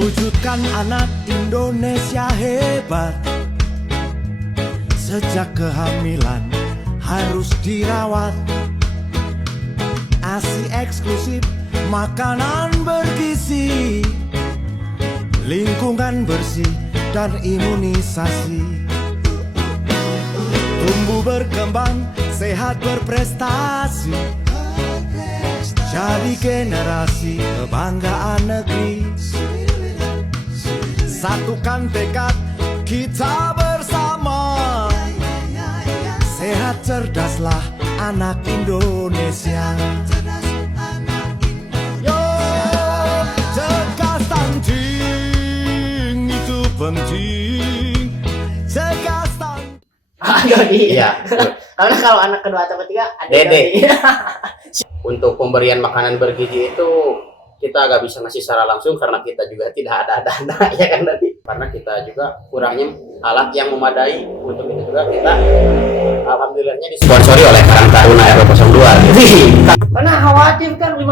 Wujudkan anak Indonesia hebat. Sejak kehamilan harus dirawat. ASI eksklusif, makanan bergizi, lingkungan bersih dan imunisasi. Tumbuh berkembang, sehat berprestasi, jadi generasi kebanggaan negeri. Satukan tekad kita bersama, sehat cerdaslah anak Indonesia. Yo, cegah stunting itu penting. Cegah stunting. Dodi. Iya. Karena kalau anak kedua atau ketiga ada Dede. Dodi. Untuk pemberian makanan bergizi itu kita agak bisa ngasih secara langsung karena kita juga tidak ada dana ya kan nanti. Karena kita juga kurangnya alat yang memadai. Untuk itu juga kita alhamdulillahnya disponsori oleh Karang Taruna RW02 gitu. Karena khawatir kan 7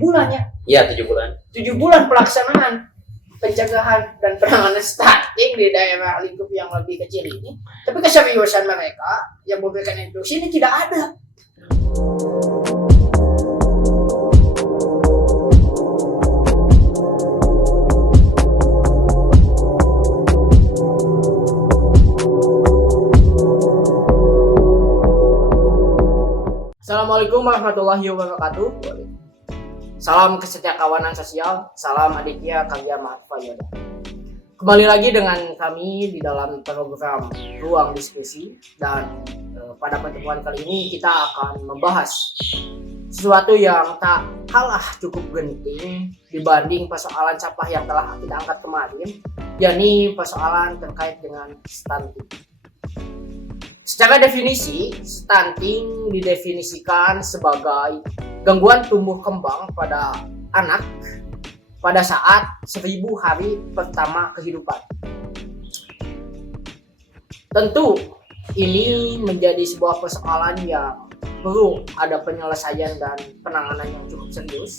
bulan ya. Iya 7 bulan. 7 bulan pelaksanaan pencegahan dan penanganan stunting di daerah lingkup yang lebih kecil ini. Tapi keseriusan mereka yang memberikan instruksi ini tidak ada. Assalamualaikum warahmatullahi wabarakatuh. Salam kesetiakawanan sosial, salam aditya karya Mahatma Yoda. Kembali lagi dengan kami di dalam program Ruang Diskusi, dan pada pertemuan kali ini kita akan membahas sesuatu yang tak kalah cukup genting dibanding persoalan sampah yang telah kita angkat kemarin, yakni persoalan terkait dengan stunting. Secara definisi, stunting didefinisikan sebagai gangguan tumbuh kembang pada anak pada saat 1000 hari pertama kehidupan. Tentu ini menjadi sebuah persoalan yang perlu ada penyelesaian dan penanganan yang cukup serius,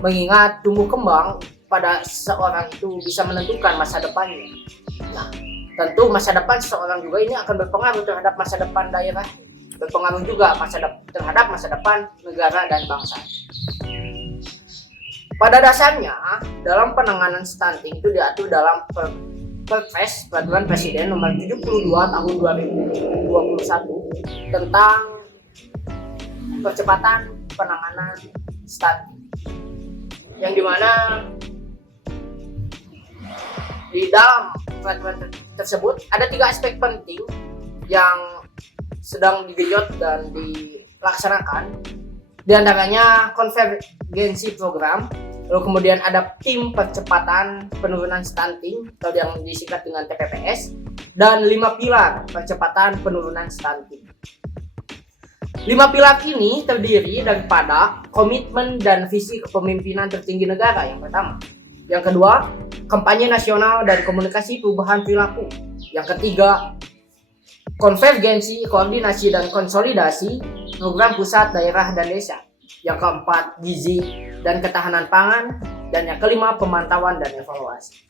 mengingat tumbuh kembang pada seseorang itu bisa menentukan masa depannya. Nah, tentu masa depan seseorang juga ini akan berpengaruh terhadap masa depan daerah, berpengaruh juga terhadap masa depan negara dan bangsa. Pada dasarnya, dalam penanganan stunting itu diatur dalam Perpres Peraturan Presiden Nomor 72 Tahun 2021 tentang percepatan penanganan stunting, yang dimana di dalam peraturan tersebut ada 3 aspek penting yang sedang digenjot dan dilaksanakan. Di antaranya konvergensi program, lalu kemudian ada tim percepatan penurunan stunting atau yang disingkat dengan TPPS, dan 5 pilar percepatan penurunan stunting. 5 pilar ini terdiri daripada komitmen dan visi kepemimpinan tertinggi negara yang pertama. Yang kedua, kampanye nasional dan komunikasi perubahan perilaku. Yang ketiga, konvergensi, koordinasi dan konsolidasi program pusat, daerah dan desa. Yang keempat, gizi dan ketahanan pangan, dan yang kelima, pemantauan dan evaluasi.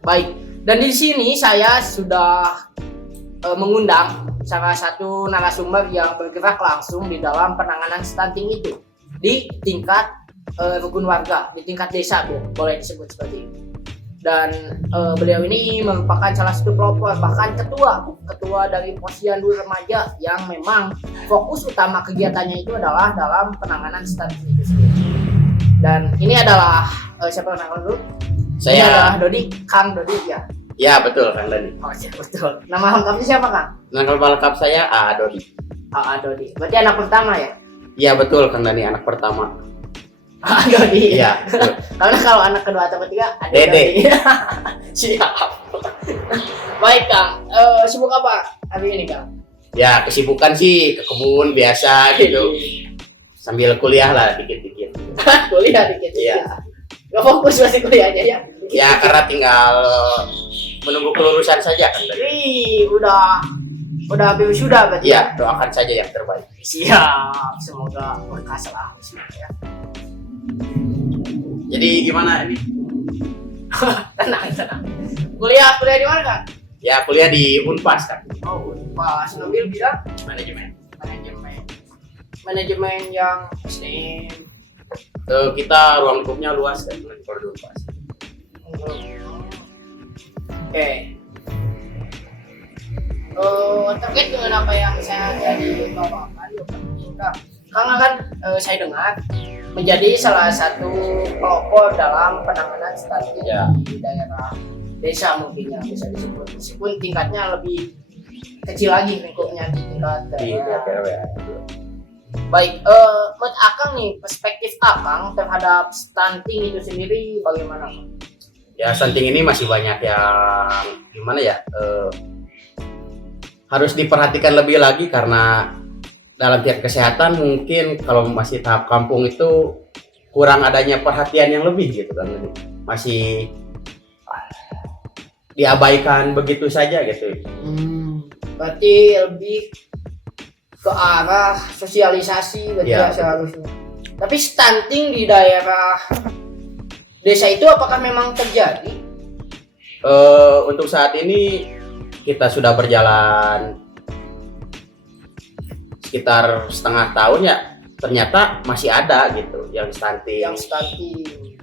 Baik, dan di sini saya sudah mengundang salah satu narasumber yang bergerak langsung di dalam penanganan stunting itu di tingkat rukun warga, di tingkat desa, boleh disebut seperti itu. Dan beliau ini merupakan salah satu pelopor, bahkan ketua dari Posyandu Remaja, yang memang fokus utama kegiatannya itu adalah dalam penanganan stunting itu sendiri. Dan ini adalah siapa nama dulu? Saya ini adalah Dodi, Kang Dodi ya. Ya betul Kang Dodi. Oh iya betul. Nama lengkapnya siapa Kang? Nama lengkap saya Dodi. Dodi. Berarti anak pertama ya? Iya betul Kang Dodi, anak pertama. Dodi. Iya. Karena kalau anak kedua atau ketiga ada Dede. Dodi. Siap. Baik Kang, sibuk apa hari ini Kang? Ya kesibukan sih ke kebun biasa gitu. Sambil kuliah lah dikit-dikit. Kuliah dikit. Iya. Gak fokus masih kuliahnya ya? Ya karena tinggal menunggu kelulusan saja kan. Wih, udah hampir sudah berarti. Iya, doakan saja yang terbaik. Siap, semoga berkas lah ya. Jadi gimana ini? Tenang. Kuliah di mana Kak? Ya kuliah di Unpas kan. Oh, Pak Nabil bidang Manajemen. manajemen yang SDM. Kita ruang lingkupnya luas kan, kalau di Unpas. Oke. Terkait dengan apa yang saya jadi bawakan di opening Kak. Karena kan saya dengar menjadi salah satu pelopor dalam penanganan stunting Ya. di daerah desa mungkin yang bisa disebut, meskipun tingkatnya lebih kecil lagi lingkupnya di tingkat Di daerah. DPRW. Baik, menurut Akang nih, perspektif Akang terhadap stunting itu sendiri bagaimana? Ya stunting ini masih banyak yang gimana ya, harus diperhatikan lebih lagi karena dalam tiap kesehatan mungkin kalau masih tahap kampung itu kurang adanya perhatian yang lebih gitu kan, masih diabaikan begitu saja gitu. Berarti lebih ke arah sosialisasi berarti Ya, ya seharusnya. Tapi stunting di daerah desa itu apakah memang terjadi? Untuk saat ini kita sudah berjalan sekitar setengah tahun ya, ternyata masih ada gitu yang stunting. Yang stunting.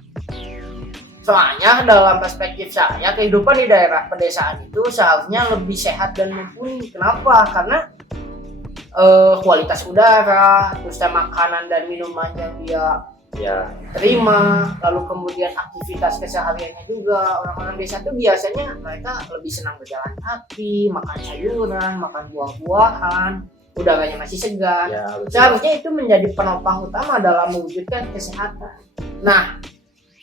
Soalnya dalam perspektif saya, kehidupan di daerah pedesaan itu seharusnya lebih sehat dan mumpuni. Kenapa? Karena kualitas udara, terus makanan dan minuman yang dia Ya, terima, lalu kemudian aktivitas kesehariannya juga. Orang-orang desa itu biasanya mereka lebih senang berjalan kaki, makan sayuran, makan buah-buahan, udaranya masih segar. ya betul. Seharusnya itu menjadi penopang utama dalam mewujudkan kesehatan. Nah,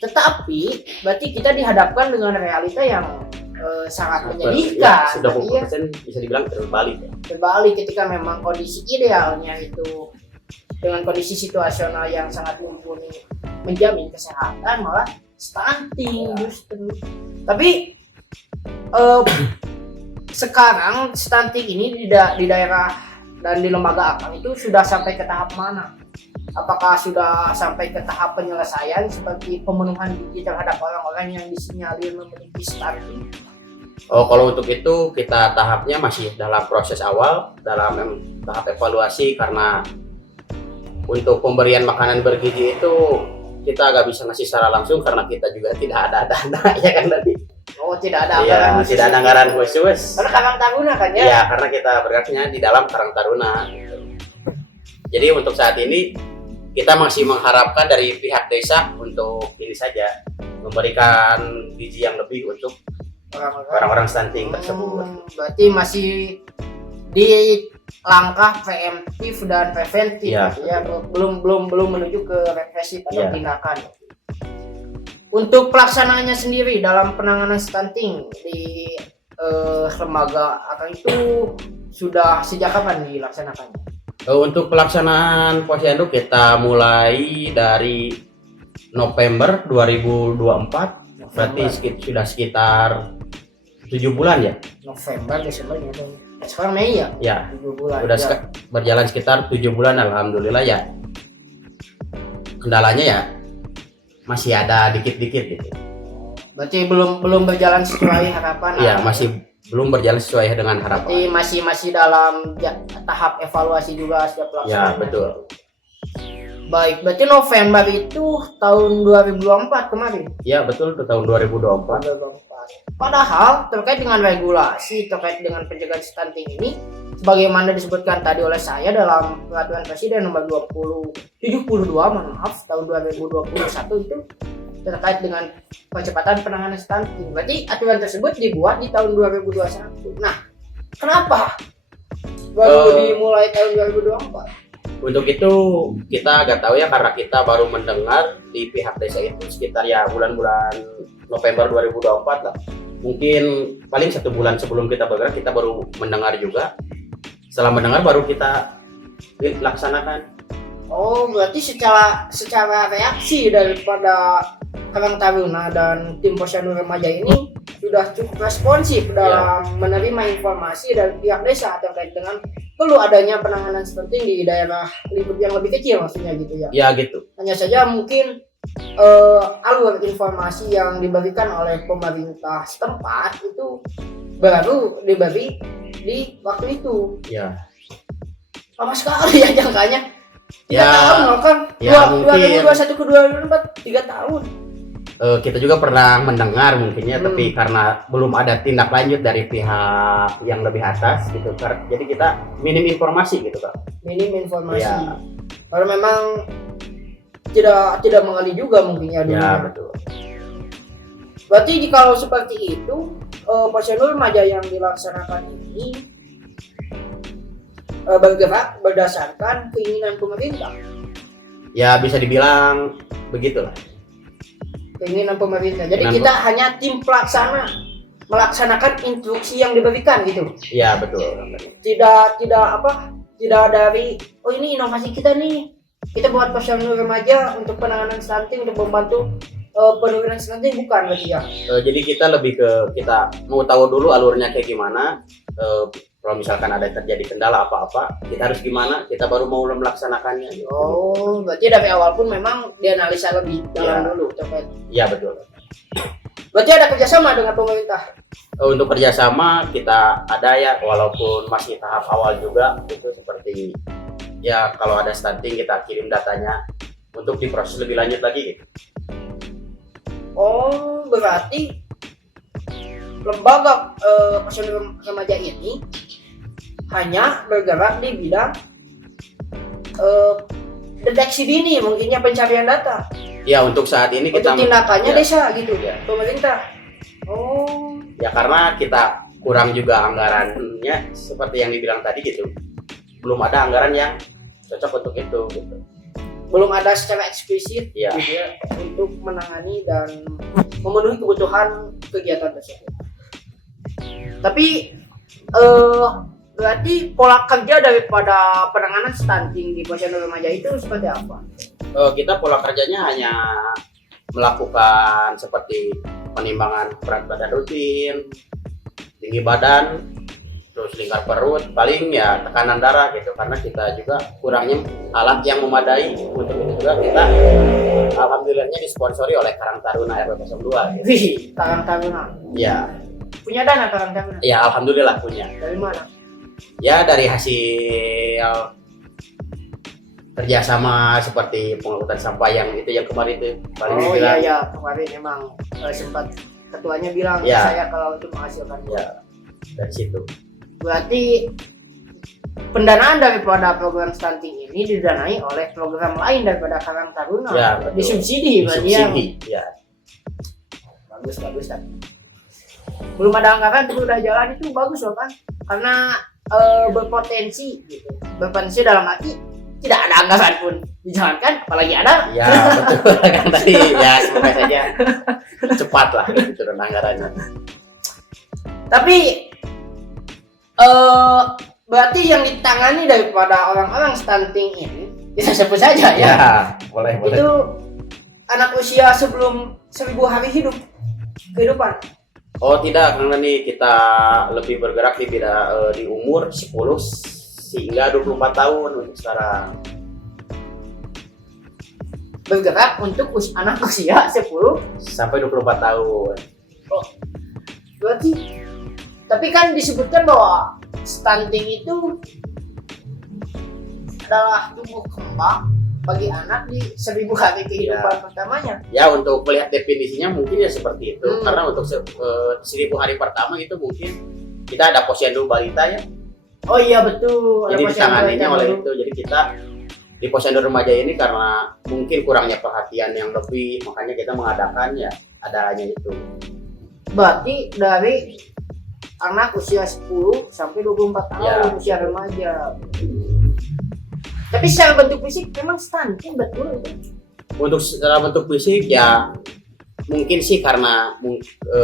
tetapi berarti kita dihadapkan dengan realita yang sangat menyedihkan. Sudah Berarti ya, 50% bisa dibilang terbalik ya. terbalik ketika memang kondisi idealnya itu dengan kondisi situasional yang sangat mumpuni menjamin kesehatan, malah stunting justru. Tapi sekarang stunting ini di daerah dan di lembaga Akang itu sudah sampai ke tahap mana? Apakah sudah sampai ke tahap penyelesaian seperti pemenuhan gizi terhadap orang-orang yang disinyalir memiliki stunting? Oh, kalau untuk itu kita tahapnya masih dalam proses awal, dalam tahap evaluasi, karena untuk pemberian makanan bergizi itu kita agak bisa ngasih secara langsung karena kita juga tidak ada dana ya kan tadi. Oh, tidak ada Iya, anggaran khusus. tidak ada anggaran khusus. Karena Karang Taruna kan ya? Ya, karena kita bergeraknya di dalam Karang Taruna. Jadi untuk saat ini kita masih mengharapkan dari pihak desa untuk ini saja, memberikan gizi yang lebih untuk orang-orang stunting tersebut. Berarti masih di langkah preemptif dan preventif Ya. ya, belum menuju ke represif atau Ya. tindakan. Untuk pelaksanaannya sendiri dalam penanganan stunting di lembaga Akang itu sudah sejak kapan dilaksanakan? Untuk pelaksanaan posyandu kita mulai dari November 2024, berarti sudah sekitar 7 bulan ya. November, Desember, Januari. Sekarang Mei ya? Ya, 7 bulan. udah ya. berjalan sekitar 7 bulan, alhamdulillah ya. Kendalanya ya masih ada dikit-dikit gitu. Berarti belum berjalan sesuai harapan. Iya, masih belum berjalan sesuai dengan Berarti harapan. masih dalam tahap evaluasi juga setiap Ya, pelaksanaan. betul. Baik, berarti November itu tahun 2024 kemarin. Ya, betul, itu tahun 2024. 2024. Padahal terkait dengan regulasi terkait dengan pencegahan stunting ini, sebagaimana disebutkan tadi oleh saya dalam peraturan Presiden nomor 72 tahun 2021 itu terkait dengan percepatan penanganan stunting. Berarti aturan tersebut dibuat di tahun 2021. Nah, kenapa baru dimulai tahun 2024? Untuk itu kita agak tahu ya, karena kita baru mendengar di pihak desa itu sekitar ya bulan-bulan November 2024 lah. Mungkin paling 1 bulan sebelum kita bergerak kita baru mendengar juga. Setelah mendengar baru kita laksanakan. Oh, berarti secara reaksi daripada Karang Taruna dan tim Posyandu Remaja ini sudah cukup responsif dalam menerima informasi dari pihak desa terkait dengan perlu adanya penanganan stunting di daerah lingkup yang lebih kecil, maksudnya gitu ya. Ya gitu. Hanya saja mungkin alur informasi yang diberikan oleh pemerintah setempat itu baru diberi di waktu itu. Ya. Lama sekali ya jangkanya. 3 Ya, tahun loh kan. ya mungkin. 2021 ke 2024 3 tahun. Kita juga pernah mendengar mungkinnya, Hmm. tapi karena belum ada tindak lanjut dari pihak yang lebih atas gitu, jadi kita minim informasi gitu Kak. Minim informasi. Ya. Kalau memang tidak mengerti juga mungkin ya Ya dunia. betul. Berarti kalau seperti itu posyandu remaja yang dilaksanakan ini bergerak berdasarkan keinginan pemerintah. Ya bisa dibilang begitulah. Keinginan pemerintah. Jadi Keinginan kita hanya tim pelaksana melaksanakan instruksi yang diberikan gitu. Ya betul. Tidak dari ini inovasi kita nih. Kita buat posyandu remaja untuk penanganan stunting, untuk membantu penurunan stunting, bukan berarti ya. Jadi kita lebih ke kita mau tahu dulu alurnya kayak gimana. Kalau misalkan ada terjadi kendala apa-apa, kita harus gimana? Kita baru mau melaksanakannya. Oh, berarti dari awal pun memang dianalisa lebih dalam Ya. dulu terkait. Ya betul. Berarti ada kerjasama dengan pemerintah. Untuk kerjasama kita ada ya, walaupun masih tahap awal juga, itu seperti ya kalau ada stunting kita kirim datanya untuk diproses lebih lanjut lagi gitu. Oh, berarti lembaga posyandu remaja ini hanya bergerak di bidang deteksi dini, mungkinnya pencarian data. Ya untuk saat ini kita Untuk tindakannya ya, desa gitu, Ya. pemerintah. Oh, ya karena kita kurang juga anggarannya seperti yang dibilang tadi gitu. Belum ada anggaran yang cocok untuk itu gitu. belum ada secara eksplisit Ya. gitu ya, untuk menangani dan memenuhi kebutuhan kegiatan tersebut. Tapi berarti pola kerja daripada penanganan stunting di posyandu remaja itu seperti apa? Kita pola kerjanya hanya melakukan seperti penimbangan berat badan rutin, tinggi badan, terus lingkar perut, paling ya tekanan darah gitu, karena kita juga kurangnya alat yang memadai. Untuk itu juga kita alhamdulillahnya disponsori oleh Karang Taruna RW 02 gitu. Wih, Karang Taruna. Ya, Punya dana Karang Taruna? ya alhamdulillah punya. Dari mana? Ya dari hasil kerjasama seperti pengangkutan sampah yang itu yang kemarin itu paling Oh dibilang. iya, kemarin emang sempat ketuanya bilang ke Ya. saya kalau itu menghasilkan. Ya dari situ. Berarti pendanaan daripada program stunting ini didanai oleh program lain daripada Karang Taruna. Ya, betul. Disubsidi berarti ya. Subsidi, ya. Bagus kan. Belum ada anggaran itu udah jalan, itu bagus loh kan. Karena berpotensi gitu. Berpotensi dalam arti tidak ada anggaran pun dijalankan, apalagi ada. Ya betul kan tadi ya, semoga saja cepat lah gitu turun anggarannya. Tapi berarti yang ditangani daripada orang-orang stunting ini, kita sebut saja ya, Ya boleh. itu anak usia sebelum 1000 hari kehidupan. Oh tidak, karena nih kita lebih bergerak di bidang di umur 10 hingga 24 tahun untuk sekarang. Bergerak untuk anak usia 10 Sampai 24 tahun. berarti. Tapi kan disebutkan bahwa stunting itu adalah tumbuh kembang bagi anak di 1000 hari kehidupan pertamanya. Ya untuk melihat definisinya mungkin ya seperti itu. Hmm. Karena untuk 1000 hari pertama itu mungkin kita ada posyandu balita ya. Oh iya betul. Jadi Ada posyandu ditanganinya balita oleh dulu. itu. Jadi kita di posyandu remaja ini karena mungkin kurangnya perhatian yang lebih, makanya kita mengadakan ya adanya itu. Berarti dari anak usia 10 sampai 24 tahun Ya. usia remaja. Tapi secara bentuk fisik memang stunting betul itu. Untuk secara bentuk fisik ya mungkin sih karena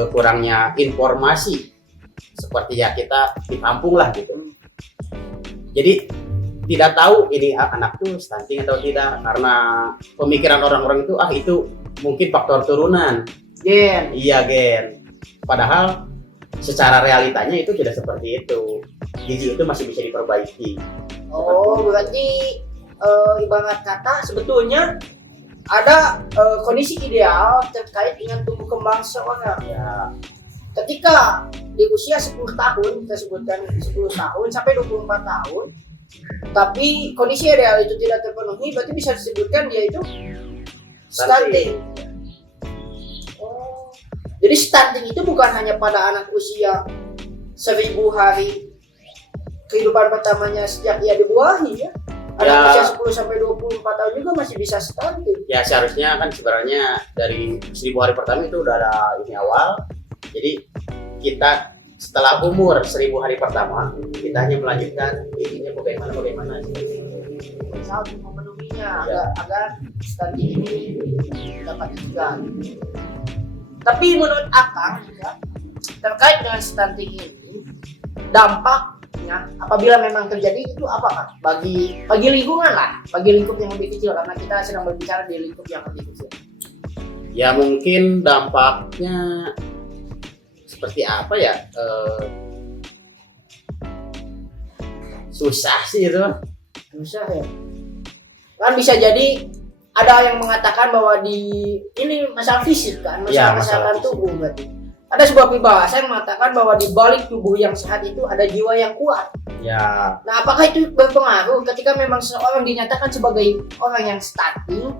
kurangnya informasi, seperti ya kita di kampung lah gitu. Jadi tidak tahu ini anak tuh stunting atau tidak, karena pemikiran orang-orang itu itu mungkin faktor turunan. Gen. Iya gen. Padahal secara realitanya itu tidak seperti itu. Gizi itu masih bisa diperbaiki. Oh berarti ibarat kata sebetulnya ada kondisi ideal terkait dengan tumbuh kembang seorang. Ya, Ketika di usia 10 tahun, kita sebutkan 10 tahun sampai 24 tahun, tapi kondisi ideal itu tidak terpenuhi, berarti bisa disebutkan dia itu stunting. Oh. Jadi stunting itu bukan hanya pada anak usia 1000 hari kehidupan pertamanya sejak ia dibuahi ya. Anak usia 10 sampai 24 tahun juga masih bisa stunting. ya seharusnya kan sebenarnya dari 1000 hari pertama itu udah ada ini awal. Jadi kita setelah umur 1000 hari pertama kita hanya melanjutkan ininya bagaimana. Misal untuk memenuhinya Ya. agar stunting ini dapat dicegah. Tapi menurut Akang ya, terkait dengan stunting ini dampaknya apabila memang terjadi itu apa Kang? Bagi lingkungan lah, bagi lingkup yang lebih kecil karena kita sedang berbicara di lingkup yang lebih kecil. Ya mungkin dampaknya seperti apa ya? Susah sih itu. Susah ya. Kan bisa jadi ada yang mengatakan bahwa ini masalah fisik kan, Ya, masalah masalah fisik. tubuh berarti. Ada sebuah peribahasa yang mengatakan bahwa di balik tubuh yang sehat itu ada jiwa yang kuat. Ya, Nah, apakah itu berpengaruh ketika memang seseorang dinyatakan sebagai orang yang stunting?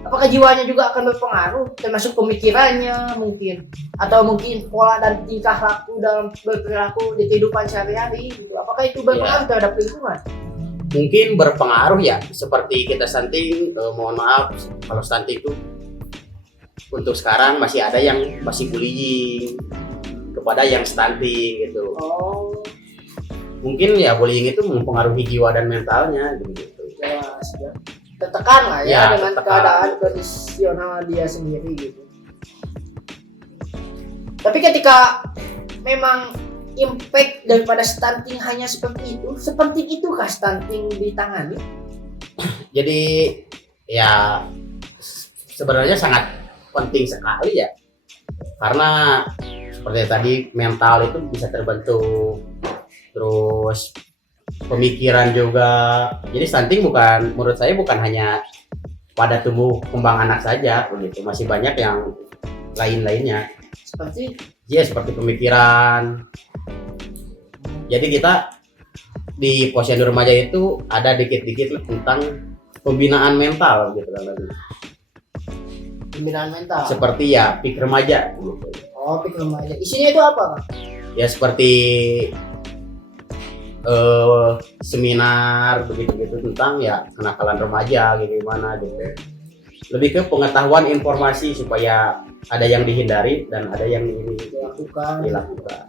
Apakah jiwanya juga akan berpengaruh, termasuk pemikirannya mungkin, atau mungkin pola dan tingkah laku dalam berperilaku di kehidupan sehari-hari? Gitu. Apakah itu berpengaruh terhadap lingkungan? mungkin berpengaruh ya. Seperti kita stunting, mohon maaf kalau stunting itu untuk sekarang masih ada yang masih bullying kepada yang stunting gitu. Oh, Mungkin ya bullying itu mempengaruhi jiwa dan mentalnya gitu. jelas ya. Tertekan lah ya, Ya, dengan tertekan. keadaan kondisional dia sendiri gitu. Tapi ketika memang impact daripada stunting hanya seperti itu, sepenting itukah stunting ditangani? Jadi ya sebenarnya sangat penting sekali ya. Karena seperti tadi mental itu bisa terbentuk, terus pemikiran juga. Jadi stunting menurut saya bukan hanya pada tumbuh kembang anak saja begitu, masih banyak yang lain-lainnya. Seperti Ya seperti pemikiran. Jadi kita di posyandu remaja itu ada dikit-dikit tentang pembinaan mental gitu kan. pembinaan mental. Seperti ya PIK remaja gitu. Oh, pikir remaja. Isinya itu apa, Kang? Ya seperti seminar begitu-gitu tentang ya kenakalan remaja gitu gimana gitu. Lebih ke pengetahuan informasi supaya ada yang dihindari dan ada yang Dilakukan. dilakukan.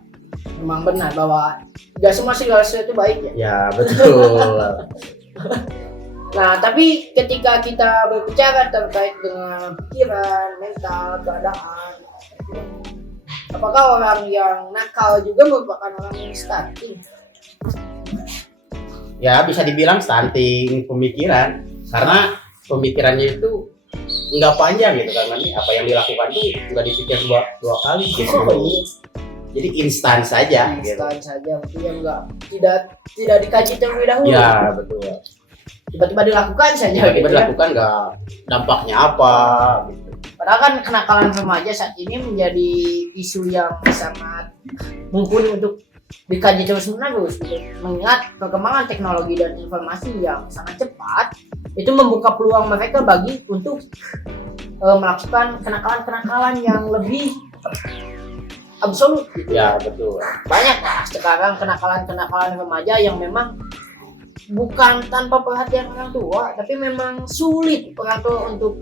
Memang benar bahwa tidak semua segala sesuatu baik ya. Ya betul. Nah, tapi ketika kita berbicara terkait dengan pikiran, mental, keadaan, apakah orang yang nakal juga merupakan orang yang stunting? Ya bisa dibilang stunting pemikiran karena pemikirannya itu nggak panjang gitu kan, nanti apa yang dilakukan itu nggak dipikir dua kali gitu. Jadi instan saja gitu. Instan saja, mungkin yang tidak dikaji terlebih dahulu. Ya betul. Tiba-tiba dilakukan saja. Tiba-tiba gitu ya. dilakukan nggak dampaknya apa gitu. Padahal kan kenakalan remaja saat ini menjadi isu yang sangat mumpuni untuk dikaji terus-menerus gitu. Mengingat perkembangan teknologi dan informasi yang sangat cepat itu membuka peluang mereka bagi untuk melakukan kenakalan-kenakalan yang lebih absolut gitu. Ya betul. Banyak lah sekarang kenakalan-kenakalan remaja yang memang bukan tanpa perhatian orang tua, tapi memang sulit orang tua untuk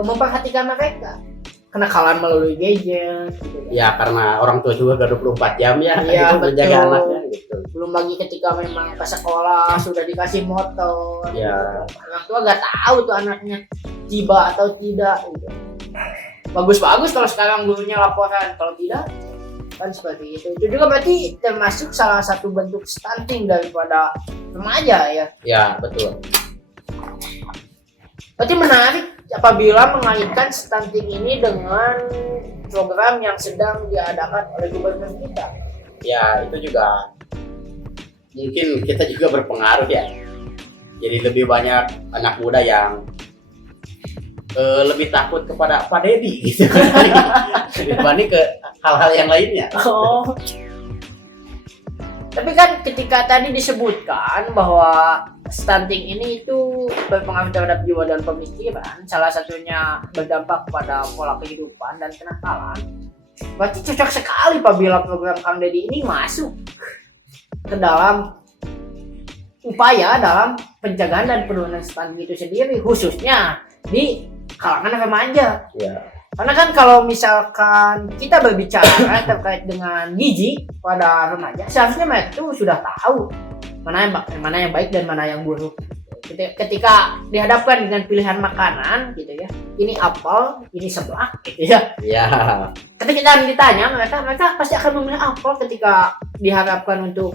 memperhatikan mereka. Kenakalan melalui gadget gitu. Ya karena orang tua juga gak 24 jam ya, Iya, gitu, menjaga betul. anaknya gitu. Belum lagi ketika memang ke sekolah sudah dikasih motor, Ya. gitu. Orang tua nggak tahu tuh anaknya tiba atau tidak gitu. Bagus-bagus kalau sekarang gurunya laporan, kalau tidak kan seperti itu. Itu juga berarti termasuk salah satu bentuk stunting daripada remaja ya. Ya betul. Berarti menarik apabila mengaitkan stunting ini dengan program yang sedang diadakan oleh gubernur kita. Ya itu juga mungkin kita juga berpengaruh ya. Jadi lebih banyak anak muda yang lebih takut kepada Pak Deddy gitu dibanding ke hal-hal yang lainnya. Oh. Tapi kan ketika tadi disebutkan bahwa stunting ini itu berpengaruh terhadap jiwa dan pemikiran, salah satunya berdampak pada pola kehidupan dan kenakalan. Berarti cocok sekali apabila program Kang Deddy ini masuk ke dalam upaya dalam pencegahan dan penurunan stunting itu sendiri, khususnya di kalangan remaja. Ya. Karena kan kalau misalkan kita berbicara terkait dengan gizi pada remaja, seharusnya mereka itu sudah tahu mana yang baik dan mana yang buruk. Ketika dihadapkan dengan pilihan makanan gitu ya, ini apel, ini seblak gitu ya. Ya. Ketika ditanya mereka pasti akan memilih apel ketika diharapkan untuk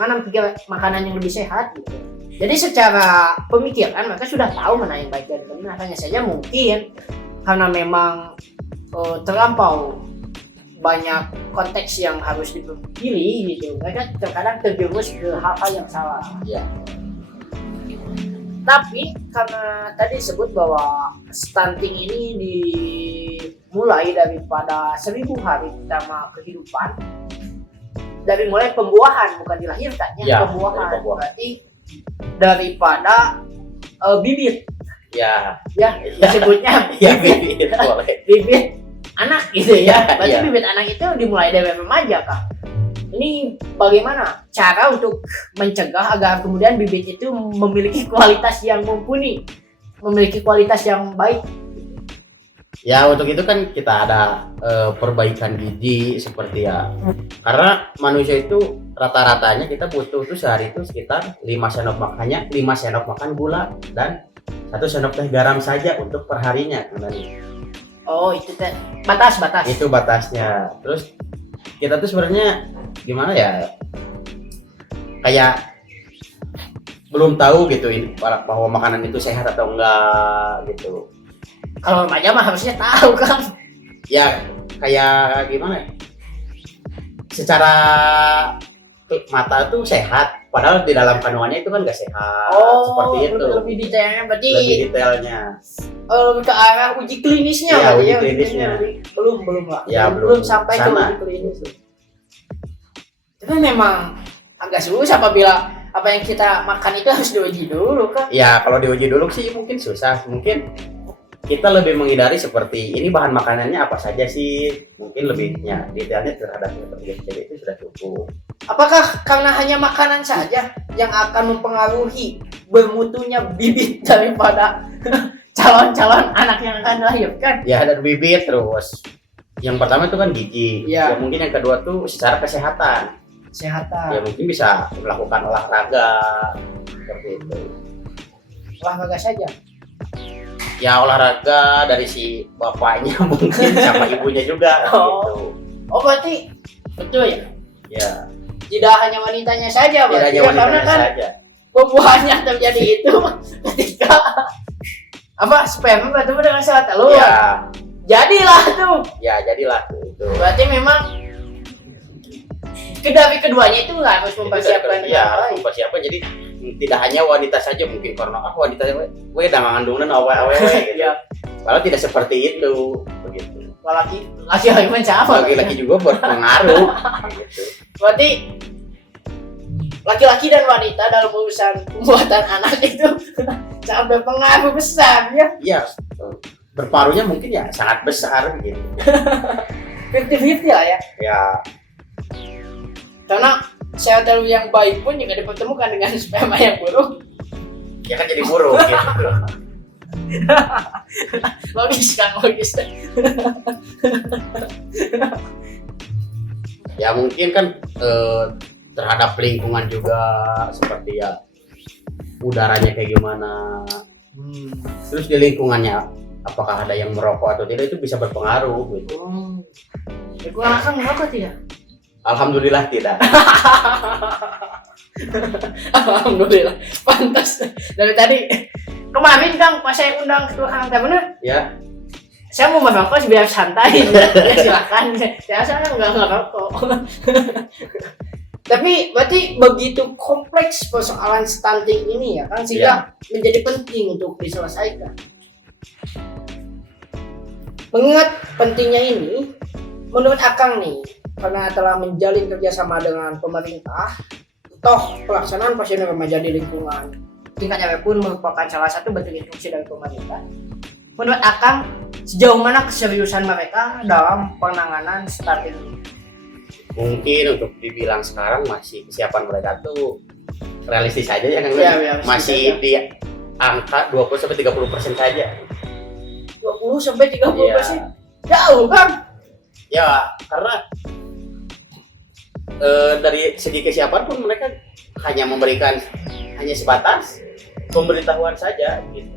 mana pikir makanan yang lebih sehat gitu. Jadi secara pemikiran mereka sudah tahu mana yang baik dan benar. Hanya saja mungkin karena memang terlampau banyak konteks yang harus dipilih gitu, mereka terkadang terjerumus ke hal-hal yang salah. Ya. Tapi karena tadi disebut bahwa stunting ini dimulai daripada 1000 hari pertama kehidupan, dari mulai pembuahan, bukan dilahirkannya, Ya, pembuahan. dari pembuahan. Berarti daripada bibit. Ya. Ya, disebutnya Ya, bibit boleh. bibit anak gitu ya. Berarti Iya. bibit anak itu dimulai dari remaja, Kak. Ini bagaimana cara untuk mencegah agar kemudian bibit itu memiliki kualitas yang mumpuni, memiliki kualitas yang baik? Ya, untuk itu kan kita ada perbaikan gizi seperti ya. Karena manusia itu rata-ratanya kita butuh tuh sehari itu sekitar 5 sendok makannya, 5 sendok makan gula dan 1 sendok teh garam saja untuk perharinya. Oh, itu teh batas. Itu batasnya. Terus kita tuh sebenarnya gimana ya? Kayak belum tahu gitu bahwa makanan itu sehat atau enggak gitu. Kalau remaja mah harusnya tahu kan. Ya kayak gimana? Secara mata tuh sehat, padahal di dalam kandungannya itu kan nggak sehat. Seperti itu. Lebih detailnya berarti Lebih detailnya. lebih ke arah uji klinisnya. Iya, berarti uji ya, klinisnya. Belum lah. Ya, belum sampai ke sana. uji klinis. Tapi memang agak susah apabila apa yang kita makan itu harus diuji dulu kan. Ya kalau diuji dulu sih mungkin susah. Mungkin kita lebih menghindari seperti ini bahan makanannya apa saja sih. Mungkin lebihnya detailnya terhadap seperti itu sudah cukup. Apakah karena hanya makanan saja yang akan mempengaruhi bermutunya bibit daripada calon-calon anak yang akan dilahirkan? Ya ada bibit terus. Yang pertama itu kan gizi. Iya. Ya, mungkin yang kedua tuh secara kesehatan. Ya Kesehatan, mungkin bisa melakukan olahraga seperti itu. olahraga saja. Ya olahraga dari si bapaknya mungkin sama ibunya juga gitu. Oh berarti betul ya? Ya, Tidak hanya wanitanya saja, tidak berarti hanya ya, karena wanitanya kan saja. pembuahannya terjadi itu ketika apa sperma bertemu dengan sel telur. Ya, Jadilah tuh. ya jadilah itu. Berarti memang dari keduanya itu harus mempersiapkan Ya, mempersiapkan jadi tidak hanya wanita saja mungkin karena wanita we mengandungnya awe-awe gitu. Ya, Padahal tidak seperti itu begitu. laki-laki pun sama. Laki-laki juga berpengaruh gitu. Berarti laki-laki dan wanita dalam urusan pembuatan anak itu sangat berpengaruh besar ya. Iya, berpengaruhnya mungkin ya sangat besar gitu. 50-50 lah ya. Ya, Karena sel telur yang baik pun jika dipertemukan dengan sperma yang buruk, ya kan jadi buruk gitu. logis kan, logis. Ya mungkin kan terhadap lingkungan juga seperti ya udaranya kayak gimana. Terus di lingkungannya apakah ada yang merokok atau tidak itu bisa berpengaruh gitu. Lingkungan Akang merokok tidak? Alhamdulillah tidak. Alhamdulillah, pantas. Dari tadi kemarin Kang pas saya undang ke Kang Teh bener, Ya, saya mau merokok biar santai. Ya silakan. Saya nggak ngerokok. Tapi berarti begitu kompleks persoalan stunting ini ya kan sehingga menjadi penting untuk diselesaikan. Mengingat pentingnya ini, menurut Akang nih, karena telah menjalin kerjasama dengan pemerintah, toh pelaksanaan posyandu remaja di lingkungan tingkat RW pun merupakan salah satu bentuk instruksi dari pemerintah. Menurut Akang, sejauh mana keseriusan mereka dalam penanganan stunting ini? Mungkin untuk dibilang sekarang masih kesiapan mereka tuh realistis saja ya kan, realistis masih saja. di angka 20-30% saja. 20-30%? Jauh kan? Ya karena dari segi kesiapan pun mereka hanya memberikan hanya sebatas pemberitahuan saja gitu.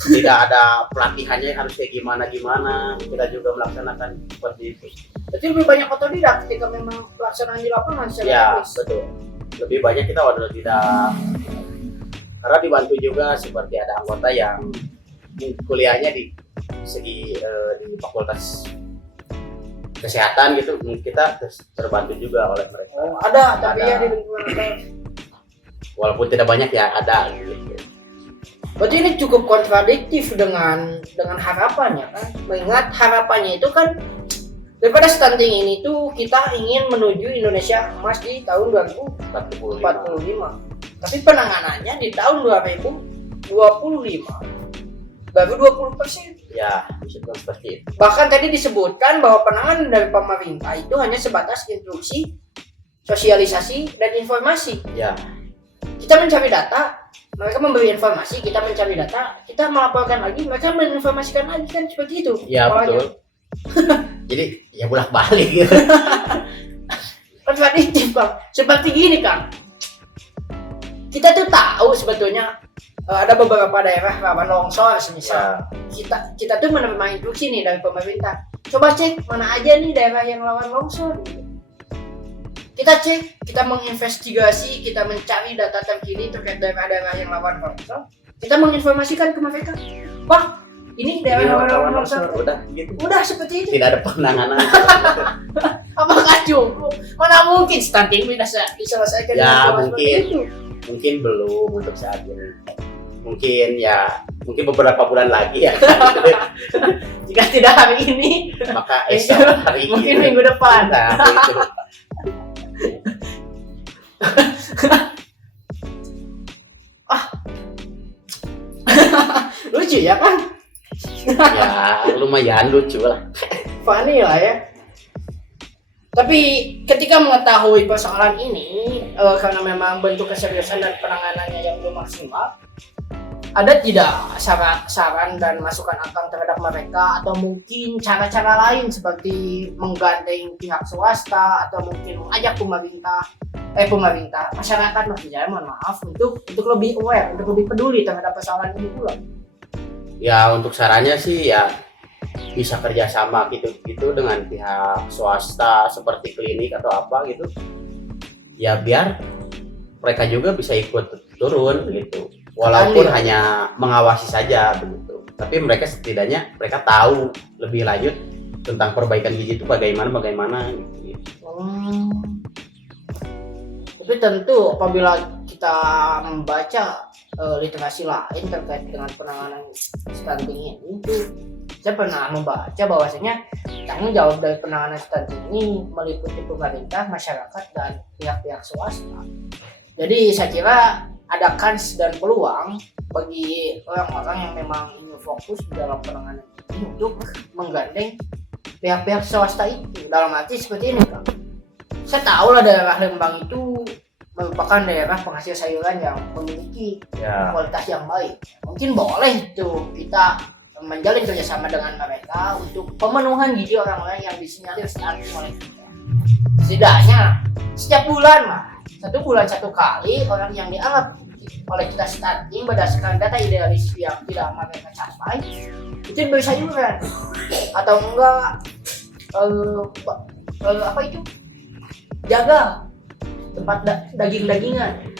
Tidak ada pelatihannya harus kayak gimana. Kita juga melaksanakan seperti itu. Jadi lebih banyak otodidak ketika memang pelaksanaan di lapangan secara Ya teknis. betul. Lebih banyak kita tidak, karena dibantu juga seperti ada anggota yang kuliahnya di segi di fakultas kesehatan gitu, kita terbantu juga oleh mereka. Oh, ada, tapi Ada. ya di lingkungan atas. Walaupun tidak banyak ya ada gitu. Berarti ini cukup kontradiktif dengan harapannya kan? Mengingat harapannya itu kan daripada stunting ini tuh kita ingin menuju Indonesia emas di tahun 2045. 45. Tapi penanganannya di tahun 2025 baru 20%. Ya, bisa dibilang seperti itu. Bahkan tadi disebutkan bahwa penanganan dari pemerintah itu hanya sebatas instruksi, sosialisasi, dan informasi. Ya, Kita mencari data, mereka memberi informasi, kita mencari data, kita melaporkan lagi, mereka menginformasikan lagi, kan seperti itu. ya polanya. betul. Jadi ya bolak-balik gitu. Kontradiktif Kang. Seperti gini Kang. Kita tuh tahu sebetulnya ada beberapa daerah rawan longsor semisal. Ya, Kita tuh menerima instruksi nih dari pemerintah. Coba cek mana aja nih daerah yang rawan longsor. Kita cek, kita menginvestigasi, kita mencari data terkini terkait daerah-daerah yang rawan longsor. Kita menginformasikan ke mereka. Wah, ini daerah rawan longsor. udah gitu. Udah seperti itu. Tidak ada penanganan. Apakah cukup? Mana mungkin stunting bisa diselesaikan Ya, dengan cuma mungkin. seperti itu? Mungkin belum untuk saat ini. Mungkin beberapa bulan lagi ya. Jika tidak hari ini, Maka esok hari mungkin ini. minggu depan. Nah, itu. Lucu ya kan? Ya lumayan lucu lah. Funny lah ya. Tapi ketika mengetahui persoalan ini, karena memang bentuk keseriusan dan penanganannya yang belum maksimal, ada tidak saran dan masukan Akang terhadap mereka, atau mungkin cara-cara lain seperti menggandeng pihak swasta atau mungkin mengajak pemerintah masyarakat maksudnya, mohon maaf, untuk lebih aware, untuk lebih peduli terhadap persoalan ini pula. Ya untuk sarannya sih ya bisa kerjasama gitu dengan pihak swasta seperti klinik atau apa gitu. Ya biar mereka juga bisa ikut turun gitu. Walaupun Andil. hanya mengawasi saja begitu. Tapi mereka setidaknya mereka tahu lebih lanjut tentang perbaikan gizi itu bagaimana gitu. Tapi tentu apabila kita membaca literasi lain terkait dengan penanganan stunting ini, itu saya pernah membaca bahwasanya tanggung jawab dari penanganan stunting ini meliputi pemerintah, masyarakat, dan pihak-pihak swasta. Jadi saya kira ada kans dan peluang bagi orang-orang yang memang ingin fokus di dalam penanganan ini untuk menggandeng pihak-pihak swasta itu. Dalam arti seperti ini Kang. Saya tahu lah daerah Lembang itu merupakan daerah penghasil sayuran yang memiliki Ya, kualitas yang baik. Mungkin boleh tuh kita menjalin kerjasama dengan mereka untuk pemenuhan gizi orang-orang yang disinyalir stunting oleh kita. Setidaknya setiap bulan mah, 1 bulan 1 kali orang yang dianggap oleh kita stunting berdasarkan data idealis yang tidak mereka capai itu diberi sayuran atau enggak apa itu, jaga tempat daging-dagingan.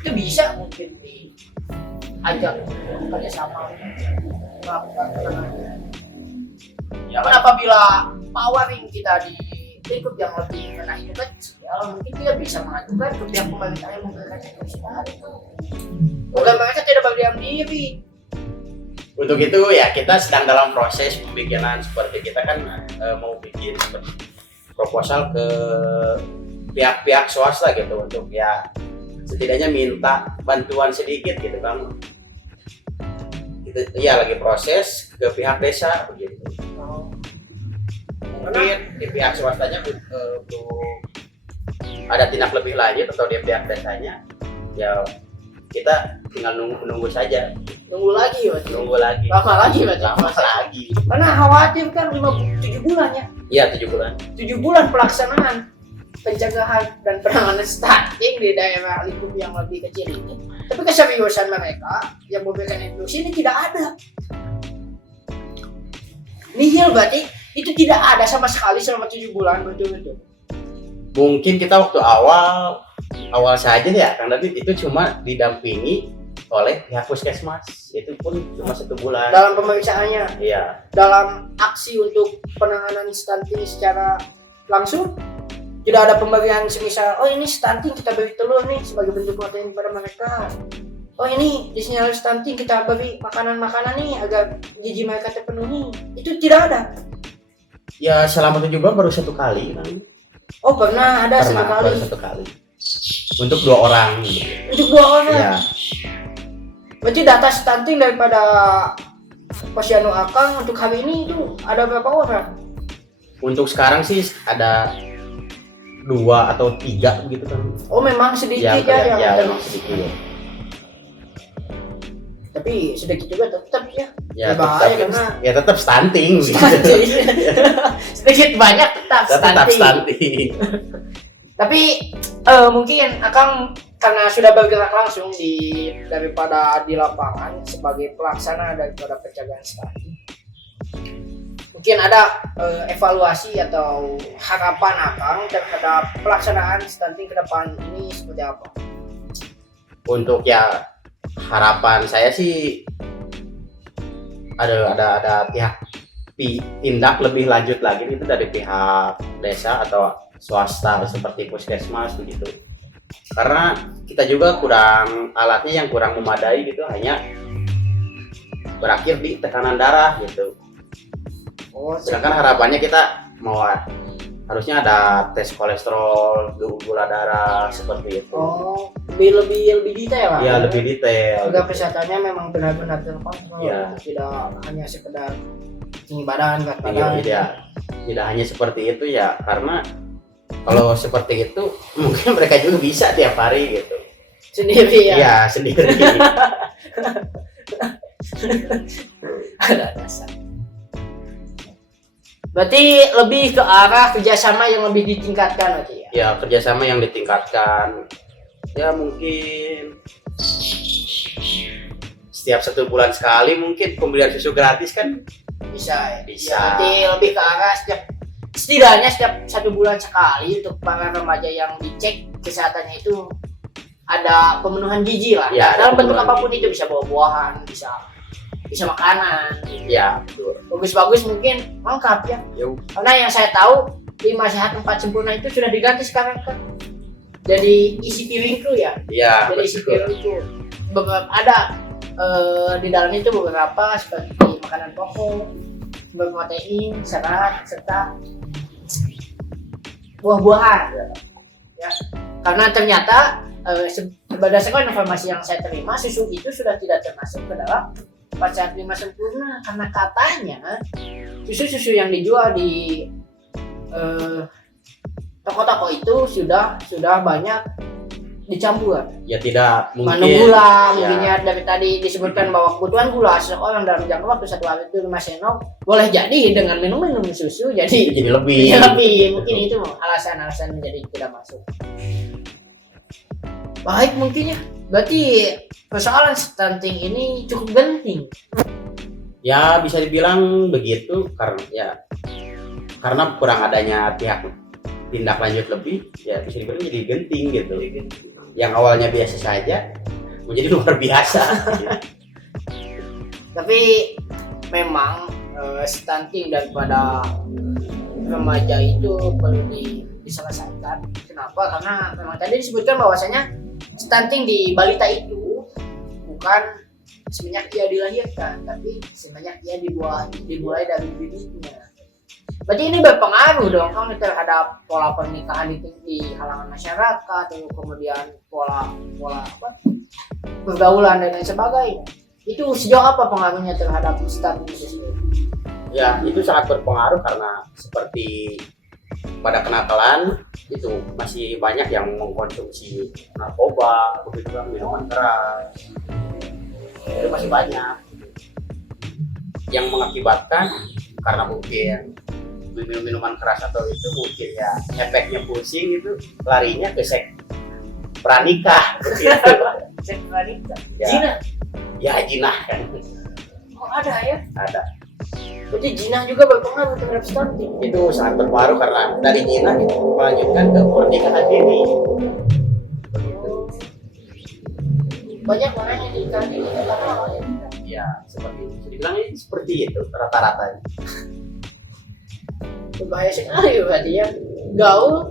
Itu bisa mungkin diajak kerjasama melakukan penanganan. Ya kan apabila powering kita di lingkup yang lebih kena itu kecil, mungkin kita bisa mengajukan ke pihak pemerintah yang memberikan itu. Bukan mereka tidak berdiam diri. Untuk itu ya kita sedang dalam proses pembikinan, seperti kita kan mau bikin seperti proposal ke pihak-pihak swasta gitu untuk ya setidaknya minta bantuan sedikit gitu kan. Itu ya lagi proses ke pihak desa begitu. Mungkin di pihak swastanya untuk ada tindak lebih lanjut atau di pihak desanya ya kita tinggal nunggu saja. Nunggu lagi berarti. Nunggu lagi. Lama lagi berarti. Lama lagi. Karena khawatir kan 7 bulan ya. Iya 7 bulan. 7 bulan pelaksanaan pencegahan dan penanganan stunting di daerah lingkup yang lebih kecil ini. Tapi keseriusan mereka yang memberikan inklusi ini tidak ada. Nihil berarti itu tidak ada sama sekali selama 7 bulan betul-betul. Mungkin kita waktu awal saja ya, karena itu cuma didampingi oleh pihak puskesmas, itu pun cuma 1 bulan. Dalam pemeriksaannya, Iya. dalam aksi untuk penanganan stunting secara langsung, tidak ada pemberian semisal, oh ini stunting kita beri telur nih sebagai bentuk protein pada mereka. Oh ini disinyalir stunting kita beri makanan-makanan nih agar gizi mereka terpenuhi. Itu tidak ada. Ya selama 7 bulan baru 1 kali kan. Oh pernah ada 1 kali. Baru 1 kali. Untuk 2 orang. Untuk 2 orang. Iya. Berarti data stunting daripada Posyandu Akang untuk hari ini itu ada berapa orang? Untuk sekarang sih ada 2 atau 3 gitu kan. Oh memang sedikit Ya, yang memang sedikit. tapi sedikit juga tetap ya. Ya, Bahaya karena tetap stunting. stunting. Sedikit banyak tetap stunting. stunting. Tapi mungkin Akang karena sudah bergerak langsung daripada di lapangan sebagai pelaksana daripada pencegahan stunting. Mungkin ada evaluasi atau harapan Akang terhadap pelaksanaan stunting ke depan ini seperti apa? Untuk ya harapan saya sih ada pihak tindak lebih lanjut lagi itu dari pihak desa atau swasta seperti puskesmas begitu, karena kita juga kurang alatnya yang kurang memadai gitu, hanya berakhir di tekanan darah gitu. Oh, Sedangkan harapannya kita mau harusnya ada tes kolesterol, gula darah seperti itu. Oh, lebih detail lah. Ya lebih detail. Agar kesehatannya memang benar-benar terkontrol, Ya. tidak hanya sekedar tinggi badan, berat Iya, badan. tidak hanya seperti itu ya, karena kalau seperti itu mungkin mereka juga bisa tiap hari gitu. Sendiri ya. Iya sendiri. Ada dasar. Berarti lebih ke arah kerjasama yang lebih ditingkatkan berarti ya. Ya kerjasama yang ditingkatkan. Ya mungkin setiap 1 bulan sekali mungkin pemberian susu gratis kan Bisa ya. Bisa. Ya, berarti lebih ke arah setidaknya setiap 1 bulan sekali untuk para remaja yang dicek kesehatannya itu ada pemenuhan gizi lah. Ya, Dalam bentuk pemenuhan apapun gizi. itu, bisa buah-buahan, bisa makanan. ya betul. Bagus-bagus mungkin lengkap ya. Ya, Karena yang saya tahu 5 sehat 4 sempurna itu sudah diganti sekarang kan. Jadi isi piringku ya. ya Jadi isi betul. piringku ada di dalamnya itu beberapa seperti makanan pokok, berprotein, serat, serta buah-buahan. Ya. Karena ternyata berdasarkan informasi yang saya terima, susu itu sudah tidak termasuk ke dalam 4 sehat 5 sempurna, karena katanya susu-susu yang dijual di toko-toko itu sudah banyak dicampur. Ya tidak mungkin. Manu gula, Ya. mungkinnya dari tadi disebutkan bahwa kebutuhan gula seseorang dalam jangka waktu 1 hari itu 5 sendok, boleh jadi dengan minum susu jadi lebih. mungkin itu alasan-alasan menjadi tidak masuk. Baik mungkin ya. Berarti persoalan stunting ini cukup genting. Ya bisa dibilang begitu karena kurang adanya pihak tindak lanjut lebih, ya bisa dibilang jadi genting gitu. Yang awalnya biasa saja menjadi luar biasa. Tapi memang stunting daripada remaja itu perlu diselesaikan. Kenapa? Karena memang tadi disebutkan bahwasanya stunting di balita itu bukan semenjak ia dilahirkan, tapi semenjak ia dimulai dari bibitnya. Berarti ini berpengaruh dong kan terhadap pola pernikahan di kalangan masyarakat, atau kemudian pola pergaulan dan lain sebagainya. Itu sejauh apa pengaruhnya terhadap stunting itu sendiri? Ya, itu sangat berpengaruh karena seperti pada kenakalan itu masih banyak yang mengkonsumsi narkoba, begitu kan, minuman keras. Itu masih banyak yang mengakibatkan karena mungkin minuman keras atau itu mungkin ya efeknya pusing, itu larinya ke seks pranikah begitu. Seks pranikah, Ya. zina. Ya jinah kan. Oh ada ya? Ada. Berarti zina juga berpengaruh terhadap stunting. Itu sangat berpengaruh karena dari jinah itu melanjutkan ke pernikahan dini. Begitu. Banyak orang yang nikah di karena Ya, seperti itu. Bisa dibilang ini seperti itu rata-ratanya. berbahaya sekali berarti ya. Gaul,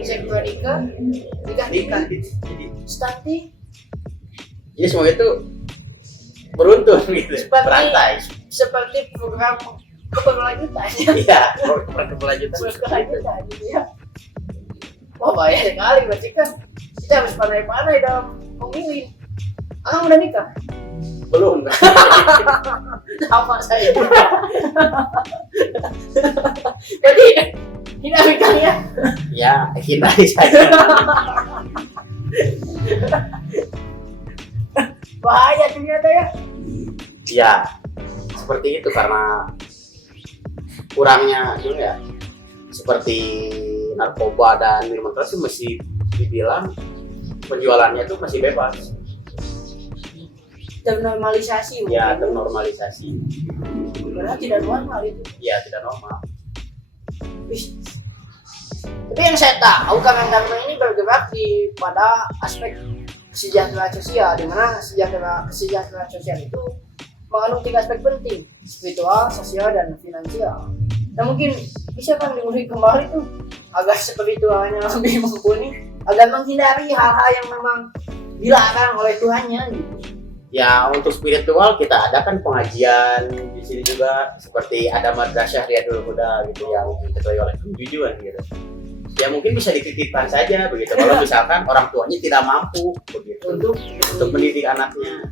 seks pranikah, nikah Jadi stunting. jadi semua itu beruntun gitu, berantai. Seperti program keberlanjutan ya. Iya, program keberlanjutan. Berkelanjutan gitu ya. Wah bahaya sekali berarti kan kita harus pandai-pandai dalam memilih. Akang udah nikah? Belum. Sama saya. Jadi tidak nikahnya. Ya, hindari saja. Bahaya ternyata ya. Ya, seperti itu karena kurangnya juga ya. Seperti narkoba dan minuman keras itu masih dibilang penjualannya itu masih bebas. Ternormalisasi. Ya, mungkin. ternormalisasi. Padahal tidak normal itu. Ya, tidak normal. Wih. Tapi yang saya tahu Karang ini bergerak pada aspek kesejahteraan sosial, di mana kesejahteraan sosial itu mengandung 3 aspek penting: spiritual, sosial, dan finansial. Nah mungkin bisa kan diulik kembali tuh agar spiritualnya lebih mumpuni, agar menghindari hal-hal yang memang dilarang oleh Tuhannya gitu. Ya, untuk spiritual kita adakan pengajian di sini juga, seperti ada madrasah Riyadul Huda gitu yang diketuai oleh Jujuan gitu. Ya mungkin bisa dititipkan saja begitu kalau misalkan orang tuanya tidak mampu begitu untuk mendidik anaknya.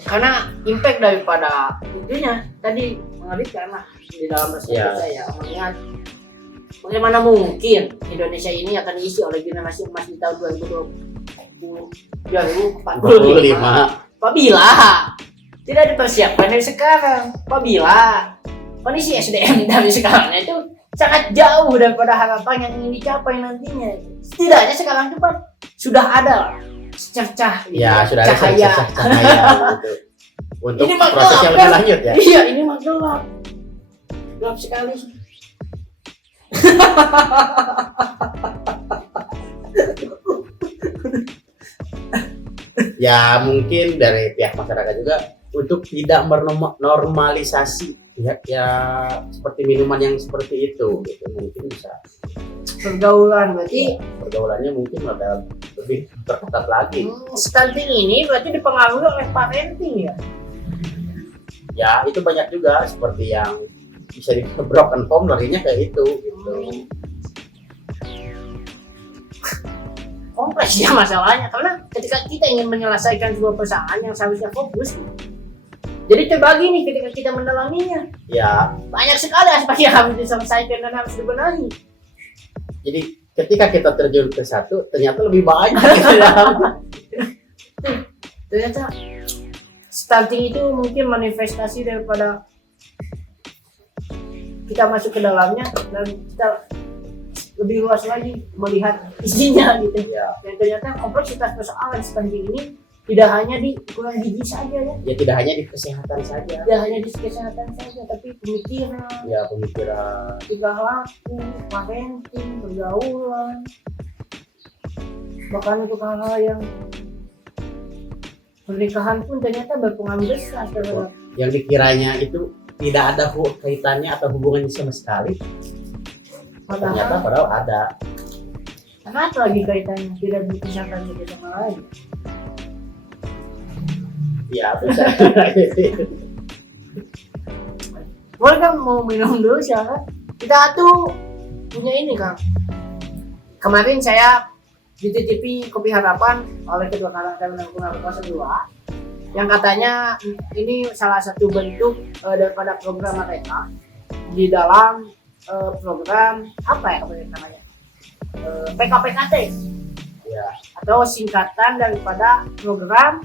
Karena impact daripada itunya tadi mengalir karena di dalam perspektif saya mengingat bagaimana mungkin Indonesia ini akan diisi oleh generasi emas di tahun 2045 apabila tidak dipersiapkan dari sekarang, apabila kondisi SDM dari sekarang itu sangat jauh daripada harapan yang ingin dicapai nantinya. Setidaknya sekarang itu Pak sudah ada cercah Ya, sudah ada cahaya. cahaya gitu. Untuk Ini mah proses yang gelap, lebih lanjut ya. Iya, ini mah gelap. Gelap sekali. Ya, mungkin dari pihak masyarakat juga untuk tidak menormalisasi ya seperti minuman yang seperti itu gitu. Mungkin bisa Pergaulan berarti pergaulannya mungkin ada lebih terketat lagi. stunting ini berarti dipengaruhi oleh parenting ya. Ya, itu banyak juga seperti yang bisa di broken home larinya kayak itu gitu. Kompleks ya masalahnya, karena ketika kita ingin menyelesaikan sebuah persoalan yang seharusnya fokus, jadi terbagi nih ketika kita mendalaminya. Ya, Banyak sekali aspek yang harus diselesaikan dan harus dibenahi. jadi ketika kita terjun ke satu ternyata lebih banyak gitu ya. Ternyata stunting itu mungkin manifestasi daripada kita masuk ke dalamnya dan kita lebih luas lagi melihat isinya gitu. Ya, Dan ternyata kompleksitas persoalan stunting ini tidak hanya di kurang gizi saja ya, ya tidak hanya di kesehatan saja. tidak hanya di kesehatan saja, tapi pemikiran, Ya, pemikiran. tingkah laku, parenting, pergaulan, bahkan untuk hal-hal yang pernikahan pun ternyata berpengaruh besar terhadap Yang dikiranya itu tidak ada kaitannya atau hubungannya sama sekali, ternyata padahal padahal ada. kenapa lagi kaitannya tidak dipisahkan satu sama lain. Ya bisa. Boleh kan mau minum dulu silakan. Kita tuh punya ini Kang. Kemarin saya dititipi Kopi Harapan oleh Ketua Karang Taruna Lingkungan 02 yang katanya ini salah satu bentuk daripada program mereka di dalam program apa ya namanya PKPKT Ya. atau singkatan daripada program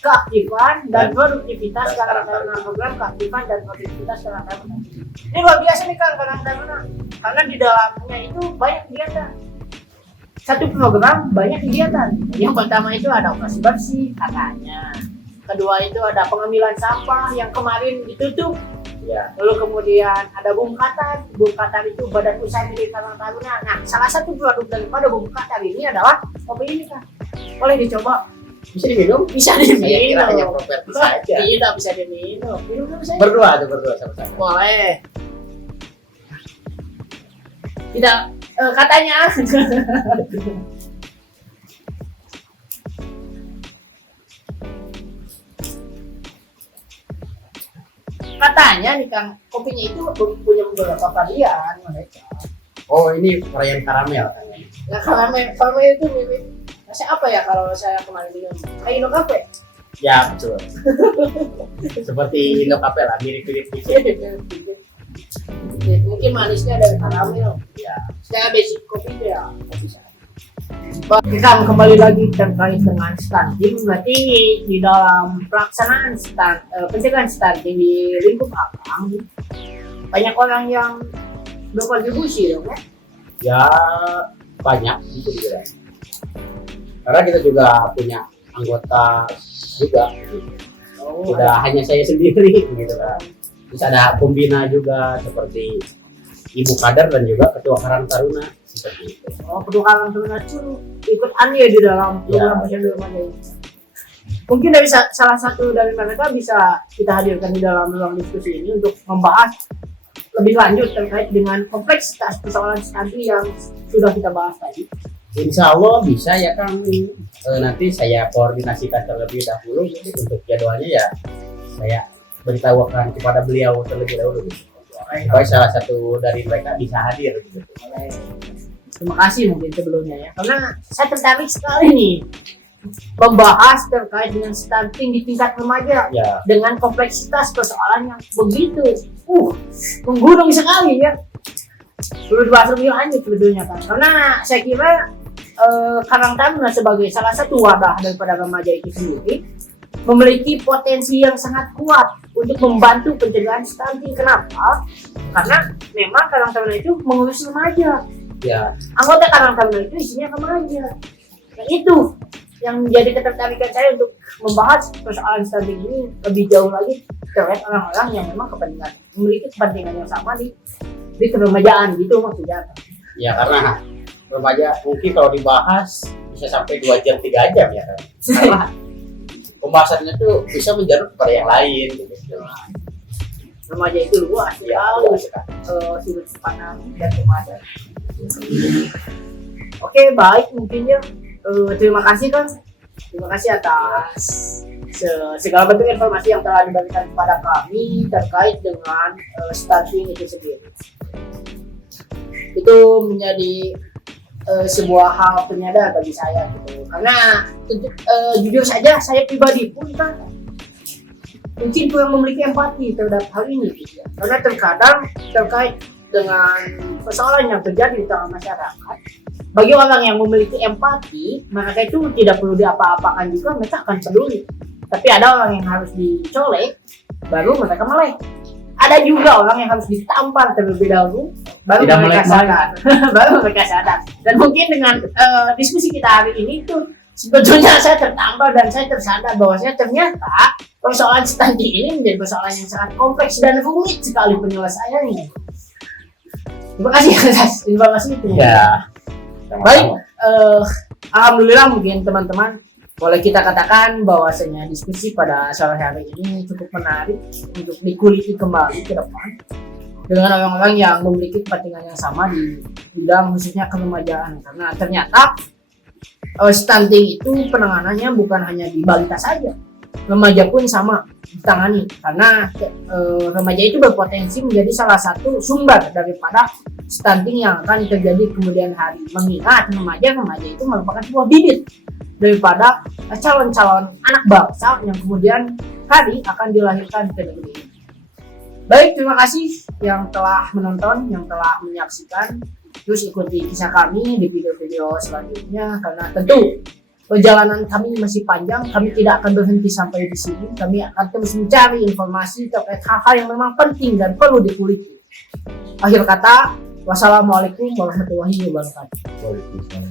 keaktifan dan produktivitas Karang Taruna, program keaktifan dan produktivitas Karang Taruna. Ini luar biasa nih Karang Taruna, karena di dalamnya itu banyak kegiatan. Satu program banyak kegiatan. Yang pertama itu ada operasi bersih katanya. Kedua itu ada pengambilan sampah yang kemarin ditutup. Ya. Lalu kemudian ada Bumkatan. Bumkatan itu badan usaha milik Karang Taruna. Nah, salah satu produk daripada Bumkatan ini adalah kopi ini Kang. Boleh dicoba. Bisa diminum? Bisa Saya kira diminum. hanya properti saja. Tidak bisa diminum. Minum dulu saya. Berdua sama-sama. Boleh. Tidak katanya. Katanya nih Kang, kopinya itu punya beberapa varian mereka. Oh, ini varian karamel kan? Nah, karamel itu mirip rasa apa ya kalau saya kemarin minum? Kaino Cafe. Ya, betul. Seperti Indo Cafe lah, mirip-mirip gitu. Mungkin manisnya dari karamel. Ya. Saya basic kopi itu ya kopi saya. Kita kembali lagi terkait dengan stunting, berarti di dalam pelaksanaan pencegahan stunting di lingkup Akang banyak orang yang berkontribusi dong ya? Ya, banyak gitu juga. Karena kita juga punya anggota juga. Tidak hanya saya sendiri gitu kan. Terus ada pembina juga seperti Ibu Kader dan juga Ketua Karang Taruna seperti itu. Ketua Karang Taruna itu ikut andil di dalam program posyandu remaja ini. Mungkin dari salah satu dari mereka bisa kita hadirkan di dalam ruang diskusi ini untuk membahas lebih lanjut terkait dengan kompleksitas persoalan stunting yang sudah kita bahas tadi. Insya Allah bisa ya Kang. Nanti saya koordinasikan terlebih dahulu jadi untuk jadwalnya ya saya beritahukan kepada beliau terlebih dahulu. Supaya salah satu dari mereka bisa hadir gitu. Terima kasih mungkin sebelumnya ya, karena saya tertarik sekali nih membahas terkait dengan stunting di tingkat remaja Ya. dengan kompleksitas persoalan yang begitu menggunung sekali ya. Perlu dibahas lebih lanjut sebetulnya kan, karena saya kira Karang Taruna sebagai salah satu wadah daripada remaja itu sendiri memiliki potensi yang sangat kuat untuk membantu pencegahan stunting. Kenapa? Karena memang Karang Taruna itu mengurus remaja. Ya. Anggota Karang Taruna itu isinya remaja. Yang itu yang menjadi ketertarikan saya untuk membahas persoalan stunting ini lebih jauh lagi terkait orang-orang yang memang memiliki kepentingan yang sama di keremajaan gitu maksudnya. Ya karena remaja mungkin kalau dibahas bisa sampai 2 jam 3 jam ya kan. Karena pembahasannya tuh bisa menjarut kepada yang lain gitu. Remaja itu luas Ya, sekali sudut pandang dan remaja. Oke, baik mungkin ya. Terima kasih kan. Terima kasih atas segala bentuk informasi yang telah diberikan kepada kami terkait dengan stunting itu sendiri. Itu menjadi sebuah hal penyadar bagi saya gitu. Karena jujur saja saya pribadi pun kan mungkin kurang memiliki empati terhadap hal ini gitu ya. Karena terkadang terkait dengan persoalan yang terjadi di tengah masyarakat, bagi orang yang memiliki empati, mereka itu tidak perlu diapa-apakan juga, mereka akan peduli. Tapi ada orang yang harus dicolek, baru mereka melek. Ada juga orang yang harus ditampar terlebih dahulu, baru Tidak mereka melek sadar. Baru mereka sadar. Dan mungkin dengan diskusi kita hari ini tuh sebetulnya saya tertampar dan saya tersadar bahwasanya ternyata persoalan stunting ini menjadi persoalan yang sangat kompleks dan rumit sekali penyelesaiannya. Terima kasih atas informasi itu. Ya. Baik, alhamdulillah mungkin teman-teman boleh kita katakan bahwasanya diskusi pada sore hari ini cukup menarik untuk dikuliti kembali ke depan dengan orang-orang yang memiliki kepentingan yang sama di bidang khususnya keremajaan, karena ternyata stunting itu penanganannya bukan hanya di balita saja, remaja pun sama ditangani karena remaja itu berpotensi menjadi salah satu sumber daripada stunting yang akan terjadi kemudian hari. Mengingat remaja itu merupakan sebuah bibit daripada calon-calon anak bangsa yang kemudian hari akan dilahirkan ke negeri ini. Baik, terima kasih yang telah menonton, yang telah menyaksikan. Terus ikuti kisah kami di video-video selanjutnya karena tentu perjalanan kami masih panjang. Kami tidak akan berhenti sampai di sini. Kami akan terus mencari informasi terkait hal-hal yang memang penting dan perlu dikuliti. Akhir kata, wassalamualaikum warahmatullahi wabarakatuh.